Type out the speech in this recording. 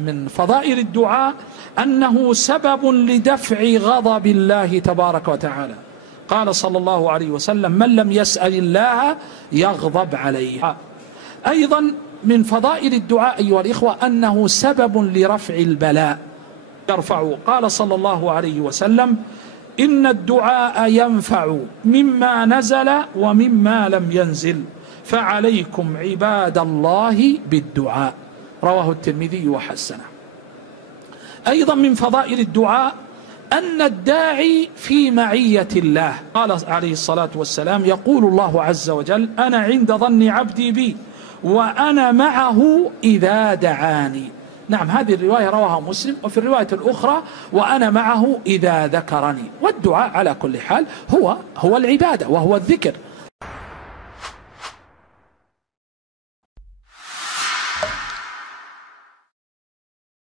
من فضائل الدعاء أنه سبب لدفع غضب الله تبارك وتعالى. قال صلى الله عليه وسلم: من لم يسأل الله يغضب عليه. أيضا من فضائل الدعاء أيها الإخوة أنه سبب لرفع البلاء يرفعه. قال صلى الله عليه وسلم: إن الدعاء ينفع مما نزل ومما لم ينزل، فعليكم عباد الله بالدعاء. رواه الترمذي وحسنه. أيضا من فضائل الدعاء أن الداعي في معية الله. قال عليه الصلاة والسلام: يقول الله عز وجل: أنا عند ظن عبدي بي وأنا معه إذا دعاني. نعم، هذه الرواية رواها مسلم. وفي الرواية الأخرى: وأنا معه إذا ذكرني. والدعاء على كل حال هو العبادة وهو الذكر.